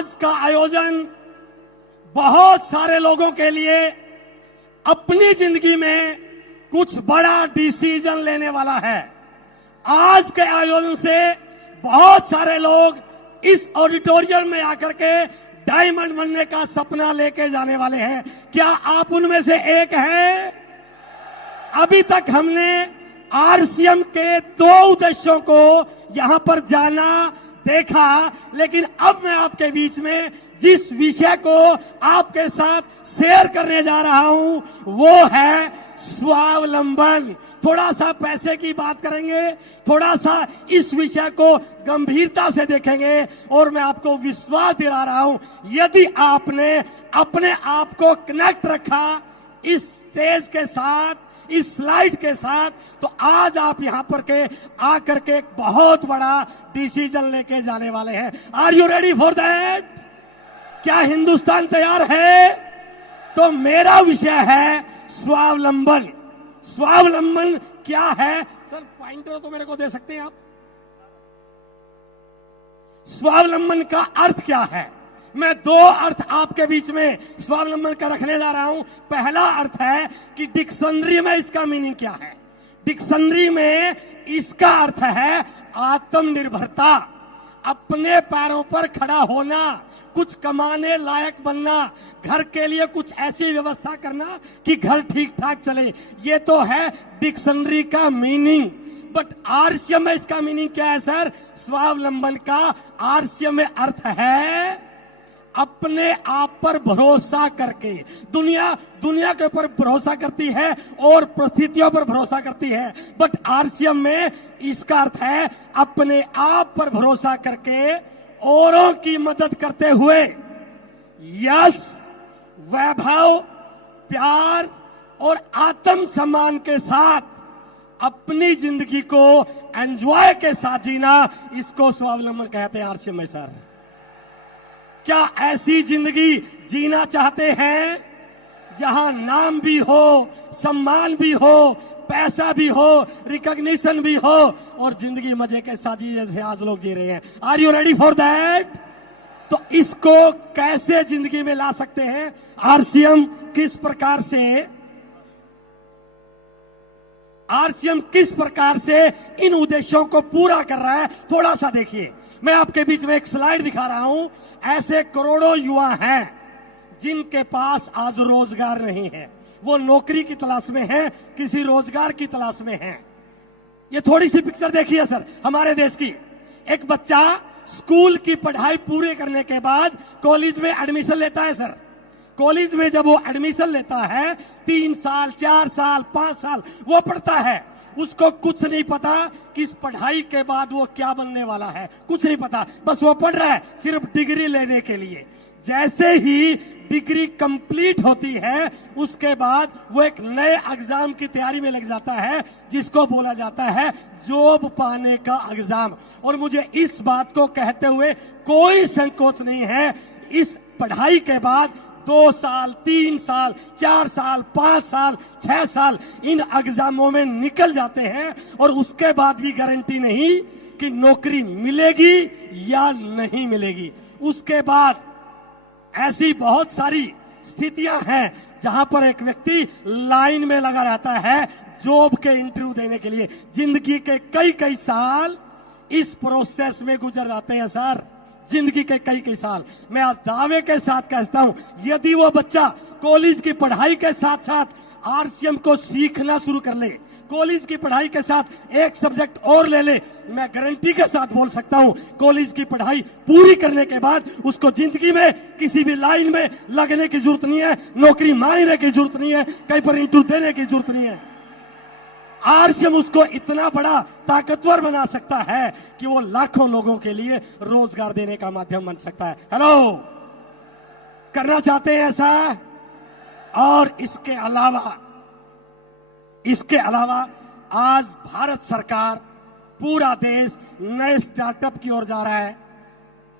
आज का आयोजन बहुत सारे लोगों के लिए अपनी जिंदगी में कुछ बड़ा डिसीजन लेने वाला है। आज के आयोजन से बहुत सारे लोग इस ऑडिटोरियम में आकर के डायमंड बनने का सपना लेके जाने वाले हैं। क्या आप उनमें से एक हैं? अभी तक हमने आरसीएम के 2 उद्देश्यों को यहां पर जाना देखा, लेकिन अब मैं आपके बीच में जिस विषय को आपके साथ शेयर करने जा रहा हूं वो है स्वावलंबन। थोड़ा सा पैसे की बात करेंगे, थोड़ा सा इस विषय को गंभीरता से देखेंगे और मैं आपको विश्वास दिला रहा हूं, यदि आपने अपने आप को कनेक्ट रखा इस स्टेज के साथ, इस स्लाइड के साथ, तो आज आप यहां पर के आकर के एक बहुत बड़ा डिसीजन लेके जाने वाले हैं। Are you ready for that? क्या हिंदुस्तान तैयार है? तो मेरा विषय है स्वावलंबन। स्वावलंबन क्या है? सर पॉइंटर तो मेरे को दे सकते हैं आप? स्वावलंबन का अर्थ क्या है? मैं 2 अर्थ आपके बीच में स्वावलंबन का रखने जा रहा हूं। पहला अर्थ है कि डिक्शनरी में इसका मीनिंग क्या है। डिक्शनरी में इसका अर्थ है आत्मनिर्भरता, अपने पैरों पर खड़ा होना, कुछ कमाने लायक बनना, घर के लिए कुछ ऐसी व्यवस्था करना कि घर ठीक ठाक चले। ये तो है डिक्शनरी का मीनिंग। बट आरसीएम में इसका मीनिंग क्या है सर? स्वावलंबन का आरसीएम में अर्थ है अपने आप पर भरोसा करके। दुनिया के ऊपर भरोसा करती है और परिस्थितियों पर भरोसा करती है, बट आरसीएम में इसका अर्थ है अपने आप पर भरोसा करके औरों की मदद करते हुए यश, वैभव, प्यार और आत्म सम्मान के साथ अपनी जिंदगी को एंजॉय के साथ जीना, इसको स्वावलंबन कहते हैं आरसीएम में सर। क्या ऐसी जिंदगी जीना चाहते हैं जहां नाम भी हो, सम्मान भी हो, पैसा भी हो, रिकॉग्निशन भी हो और जिंदगी मजे के साथ जी जैसे आज लोग जी रहे हैं? Are you ready for that? तो इसको कैसे जिंदगी में ला सकते हैं? आरसीएम किस प्रकार से इन उद्देश्यों को पूरा कर रहा है, थोड़ा सा देखिए। मैं आपके बीच में एक स्लाइड दिखा रहा हूं। ऐसे करोड़ों युवा हैं जिनके पास आज रोजगार नहीं है। वो नौकरी की तलाश में हैं, किसी रोजगार की तलाश में हैं। ये थोड़ी सी पिक्चर देखिए सर हमारे देश की। एक बच्चा स्कूल की पढ़ाई पूरे करने के बाद कॉलेज में एडमिशन लेता है सर। कॉलेज में जब वो एडमिशन लेता है 3 साल, 4 साल, 5 साल वो पढ़ता है। उसको कुछ नहीं पता कि इस पढ़ाई के बाद वो क्या बनने वाला है, कुछ नहीं पता। बस वो पढ़ रहा है सिर्फ डिग्री लेने के लिए। जैसे ही डिग्री कंप्लीट होती है उसके बाद वो एक नए एग्जाम की तैयारी में लग जाता है जिसको बोला जाता है जॉब पाने का एग्जाम। और मुझे इस बात को कहते हुए कोई संकोच नहीं है, इस पढ़ाई के बाद 2 साल, 3 साल, 4 साल, 5 साल, 6 साल इन एग्जामों में निकल जाते हैं और उसके बाद भी गारंटी नहीं कि नौकरी मिलेगी या नहीं मिलेगी। उसके बाद ऐसी बहुत सारी स्थितियां हैं जहां पर एक व्यक्ति लाइन में लगा रहता है जॉब के इंटरव्यू देने के लिए। जिंदगी के कई साल इस प्रोसेस में गुजर जाते हैं सर, जिंदगी के कई साल। मैं आज दावे के साथ कहता हूं, यदि वो बच्चा कॉलेज की पढ़ाई के साथ साथ आरसीएम को सीखना शुरू कर ले, कॉलेज की पढ़ाई के साथ एक सब्जेक्ट और ले ले, मैं गारंटी के साथ बोल सकता हूं कॉलेज की पढ़ाई पूरी करने के बाद उसको जिंदगी में किसी भी लाइन में लगने की जरूरत नहीं है, नौकरी मांगने की जरूरत नहीं है, कहीं पर इंटरव्यू देने की जरूरत नहीं है। आरसीएम उसको इतना बड़ा ताकतवर बना सकता है कि वो लाखों लोगों के लिए रोजगार देने का माध्यम बन सकता है। हेलो, करना चाहते हैं ऐसा? और इसके अलावा आज भारत सरकार, पूरा देश नए स्टार्टअप की ओर जा रहा है।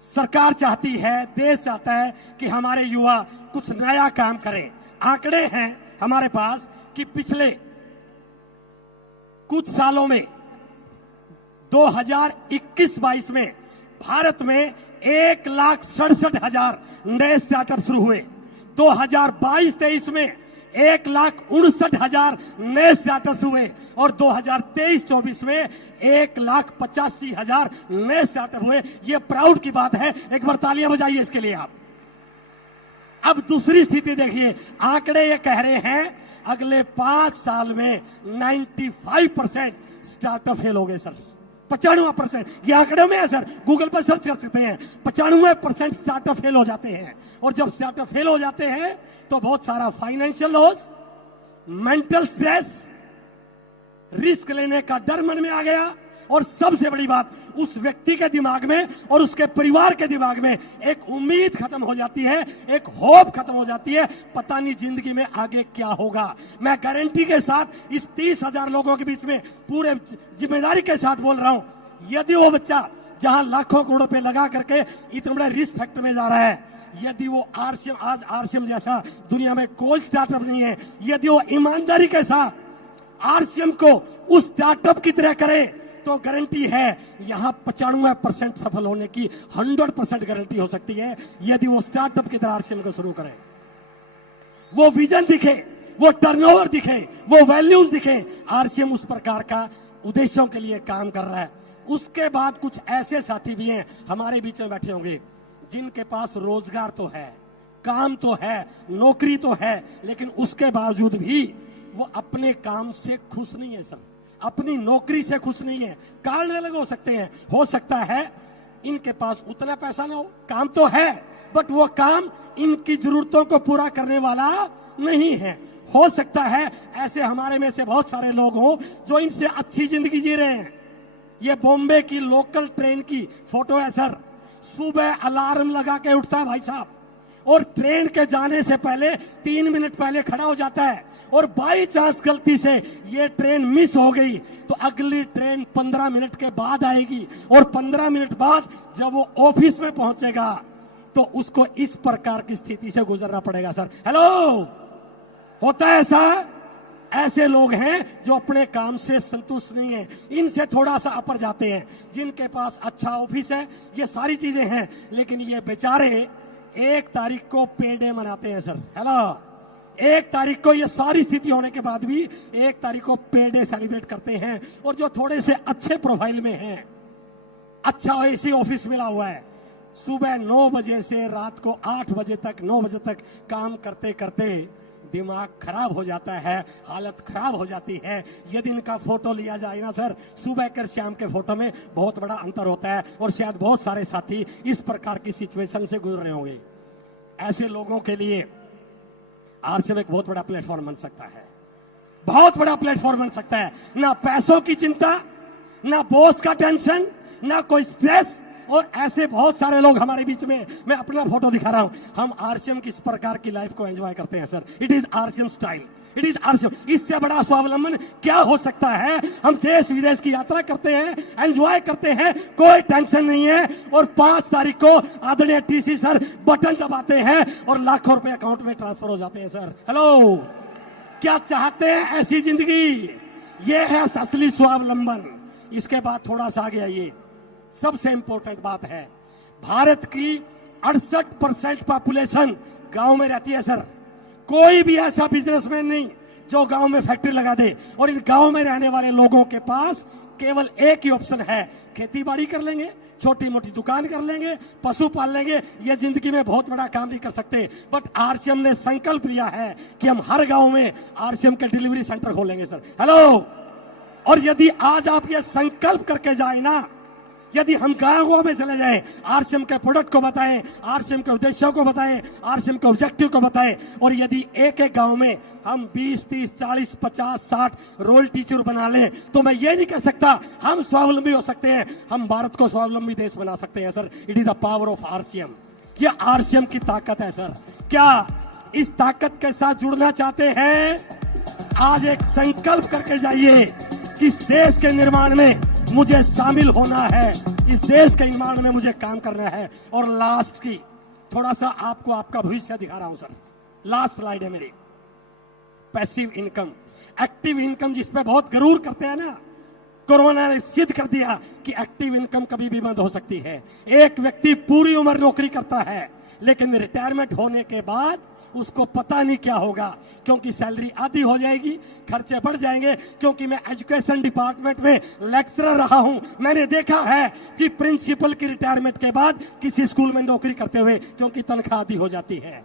सरकार चाहती है, देश चाहता है कि हमारे युवा कुछ नया काम करें। आंकड़े हैं हमारे पास कि पिछले कुछ सालों में 2021-22 में भारत में 1,67,000 नए स्टार्टअप शुरू हुए। 2022-23 में 1,59,000 नए स्टार्टअप हुए और 2023-24 में 1,85,000 नए स्टार्टअप हुए। ये प्राउड की बात है, एक बार तालियां बजाइए इसके लिए आप। अब दूसरी स्थिति देखिए, आंकड़े ये कह रहे हैं अगले 5 साल में 95% स्टार्टअप फेल हो गए सर। 95%, ये आंकड़ों में है सर, गूगल पर सर्च कर सकते हैं। 95% स्टार्टअप फेल हो जाते हैं और जब स्टार्टअप फेल हो जाते हैं तो बहुत सारा financial loss, mental stress, risk लेने का डर मन में आ गया और सबसे बड़ी बात, उस व्यक्ति के दिमाग में और उसके परिवार के दिमाग में एक उम्मीद खत्म हो जाती है, एक होप खत्म हो जाती है, पता नहीं जिंदगी में आगे क्या होगा। मैं गारंटी के साथ इस 30,000 लोगों के बीच में पूरे जिम्मेदारी के साथ बोल रहा हूं, यदि वो बच्चा जहां लाखों करोड़ रुपए लगा करके इतने बड़े रिस्क फैक्टर में जा रहा है, यदि वो आरसीएम, आज आरसीएम जैसा दुनिया में कोई स्टार्टअप नहीं है, यदि वो ईमानदारी के साथ आरसीएम को उस स्टार्टअप की तरह करे तो गारंटी है यहां 95% सफल होने की 100% गारंटी हो सकती है। यदि वो स्टार्टअप की तरह आरसीएम को शुरू करे, वो विजन दिखे, वो टर्नओवर दिखे, वो वैल्यूज दिखे, आरसीएम उस प्रकार का उद्देश्यों के लिए काम कर रहा है। उसके बाद कुछ ऐसे साथी भी हैं हमारे बीच में बैठे होंगे जिनके पास रोजगार तो है, काम तो है, नौकरी तो है, लेकिन उसके बावजूद भी वो अपने काम से खुश नहीं है सर, अपनी नौकरी से खुश नहीं है। कारण अलग हो सकते हैं, हो सकता है इनके पास उतना पैसा ना हो, काम तो है बट वो काम इनकी जरूरतों को पूरा करने वाला नहीं है। हो सकता है ऐसे हमारे में से बहुत सारे लोग हों जो इनसे अच्छी जिंदगी जी रहे हैं। ये बॉम्बे की लोकल ट्रेन की फोटो है सर। सुबह अलार्म लगा के उठता है भाई साहब और ट्रेन के जाने से पहले 3 मिनट पहले खड़ा हो जाता है और बाई चांस गलती से ये ट्रेन मिस हो गई तो अगली ट्रेन 15 मिनट के बाद आएगी और 15 मिनट बाद जब वो ऑफिस में पहुंचेगा तो उसको इस प्रकार की स्थिति से गुजरना पड़ेगा सर। हेलो, होता है ऐसा? ऐसे लोग हैं जो अपने काम से संतुष्ट नहीं है, इनसे थोड़ा सा अपर जाते हैं, जिनके पास अच्छा ऑफिस है, ये सारी चीजें हैं, लेकिन ये बेचारे 1 तारीख को पे डे मनाते हैं सर। हेलो, 1 तारीख को ये सारी स्थिति होने के बाद भी 1 तारीख को पे डे सेलिब्रेट करते हैं। और जो थोड़े से अच्छे प्रोफाइल में हैं, अच्छा ऐसी ऑफिस मिला हुआ है, सुबह 9 बजे से रात को 8 बजे तक, 9 बजे तक काम करते करते दिमाग खराब हो जाता है, हालत खराब हो जाती है। यदि इनका फोटो लिया जाए ना सर, सुबह कर शाम के फोटो में बहुत बड़ा अंतर होता है और शायद बहुत सारे साथी इस प्रकार की सिचुएशन से गुजर रहे होंगे। ऐसे लोगों के लिए आरसीएम एक बहुत बड़ा प्लेटफॉर्म बन सकता है, बहुत बड़ा प्लेटफॉर्म बन सकता है। ना पैसों की चिंता, ना बॉस का टेंशन, ना कोई स्ट्रेस। और ऐसे बहुत सारे लोग हमारे बीच में, मैं अपना फोटो दिखा रहा हूं, हम आरसीएम किस प्रकार की लाइफ को एंजॉय करते हैं sir. It is RCM style, it is RCM. इससे बड़ा स्वावलंबन क्या हो सकता है? हम देश विदेश की यात्रा करते हैं, एंजॉय करते हैं, कोई टेंशन नहीं है। और 5 तारीख को आदरणीय टीसी सर बटन दबाते हैं और लाखों रुपए अकाउंट में ट्रांसफर हो जाते हैं सर। हेलो, क्या चाहते हैं ऐसी जिंदगी? ये है असली स्वावलंबन। इसके बाद थोड़ा सा आगे आइए, सबसे इंपॉर्टेंट बात है, भारत की 68% पॉपुलेशन गांव में रहती है सर। कोई भी ऐसा बिजनेसमैन नहीं जो गांव में फैक्ट्री लगा दे। और इन गांव में रहने वाले लोगों के पास केवल एक ही ऑप्शन है, खेती बाड़ी कर लेंगे, छोटी मोटी दुकान कर लेंगे, पशु पाल लेंगे। ये जिंदगी में बहुत बड़ा काम नहीं कर सकते। बट आरसीएम ने संकल्प लिया है कि हम हर गांव में आरसीएम के डिलीवरी सेंटर खोलेंगे सर। हेलो, और यदि आज आप ये संकल्प करके जाए ना, यदि हम गांवों में चले जाएं, आरसीएम के प्रोडक्ट को बताएं, आरसीएम के उद्देश्यों को बताएं, आरसीएम के ऑब्जेक्टिव को बताएं, और यदि एक एक गांव में हम 20, 30, 40, 50, 60 रोल टीचर बना लें, तो मैं ये नहीं कह सकता हम स्वावलंबी हो सकते हैं, हम भारत को स्वावलंबी देश बना सकते हैं sir. It is the power of RCM. ये आरसीएम की ताकत है सर। क्या इस ताकत के साथ जुड़ना चाहते हैं? आज एक संकल्प करके जाइए कि इस देश के निर्माण में मुझे शामिल होना है, इस देश के निर्माण में मुझे काम करना है। और लास्ट की थोड़ा सा आपको आपका भविष्य दिखा रहा हूं सर। लास्ट स्लाइड है मेरी, पैसिव इनकम। एक्टिव इनकम जिस पे बहुत गरूर करते हैं ना, कोरोना ने सिद्ध कर दिया कि एक्टिव इनकम कभी भी बंद हो सकती है। एक व्यक्ति पूरी उम्र नौकरी करता है, लेकिन रिटायरमेंट होने के बाद उसको पता नहीं क्या होगा, क्योंकि सैलरी आधी हो जाएगी, खर्चे बढ़ जाएंगे। क्योंकि मैं एजुकेशन डिपार्टमेंट में लेक्चरर रहा हूं, मैंने देखा है कि प्रिंसिपल की रिटायरमेंट के बाद किसी स्कूल में नौकरी करते हुए, क्योंकि तनख्वाह आधी हो जाती है।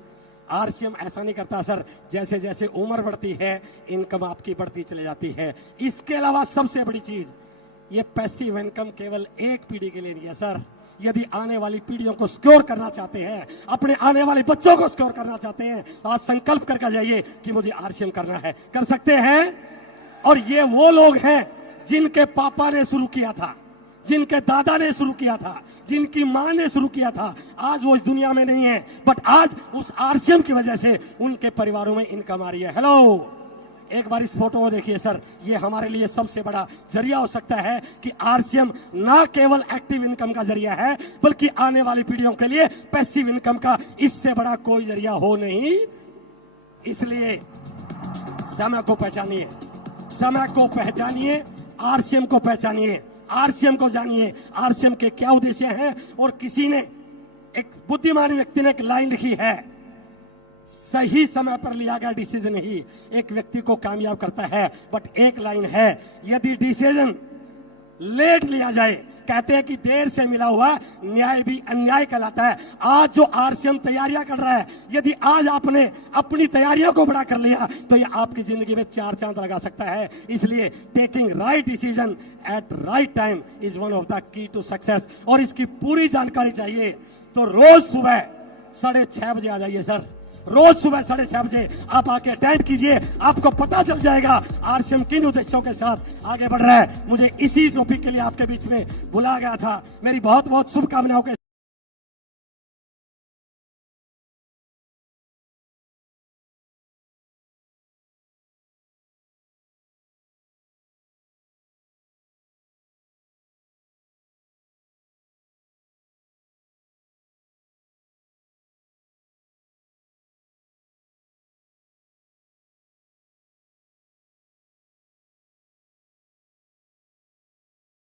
आरसीएम ऐसा नहीं करता सर, जैसे जैसे उम्र बढ़ती है इनकम आपकी बढ़ती चली जाती है। इसके अलावा सबसे बड़ी चीज, ये पैसिव इनकम केवल एक पीढ़ी के लिए नहीं है सर। यदि आने वाली पीढ़ियों को सिक्योर करना चाहते हैं, अपने आने वाले बच्चों को सिक्योर करना चाहते हैं, तो आज संकल्प करके जाइए कि मुझे आरसीएम करना है। कर सकते हैं। और ये वो लोग हैं जिनके पापा ने शुरू किया था, जिनके दादा ने शुरू किया था, जिनकी मां ने शुरू किया था। आज वो इस दुनिया में नहीं है, बट आज उस आरसीएम की वजह से उनके परिवारों में इनकम आ रही है। हेलो, एक बार इस फोटो को देखिए सर, ये हमारे लिए सबसे बड़ा जरिया हो सकता है कि आरसीएम ना केवल एक्टिव इनकम का जरिया है, बल्कि आने वाली पीढ़ियों के लिए पैसिव इनकम का इससे बड़ा कोई जरिया हो नहीं। इसलिए समय को पहचानिए, समय को पहचानिए, आरसीएम को पहचानिए, आरसीएम को जानिए, आरसीएम के क्या उद्देश्य हैं। और किसी ने, एक बुद्धिमान व्यक्ति ने एक लाइन लिखी है, सही समय पर लिया गया डिसीजन ही एक व्यक्ति को कामयाब करता है। बट एक लाइन है, यदि डिसीजन लेट लिया जाए, कहते हैं कि देर से मिला हुआ न्याय भी अन्याय कहलाता है। आज जो आरसीएम तैयारियां कर रहा है, यदि आज आपने अपनी तैयारियों को बड़ा कर लिया तो ये आपकी जिंदगी में 4 चांद लगा सकता है। इसलिए taking right decision at right time is one of the key to success. और इसकी पूरी जानकारी चाहिए तो रोज सुबह 6:30 बजे आ जाइए सर। रोज सुबह 6:30 बजे आप आके अटेंड कीजिए, आपको पता चल जाएगा आरसीएम किन उद्देश्यों के साथ आगे बढ़ रहा है। मुझे इसी टॉपिक के लिए आपके बीच में बुलाया गया था। मेरी बहुत बहुत शुभकामनाओं के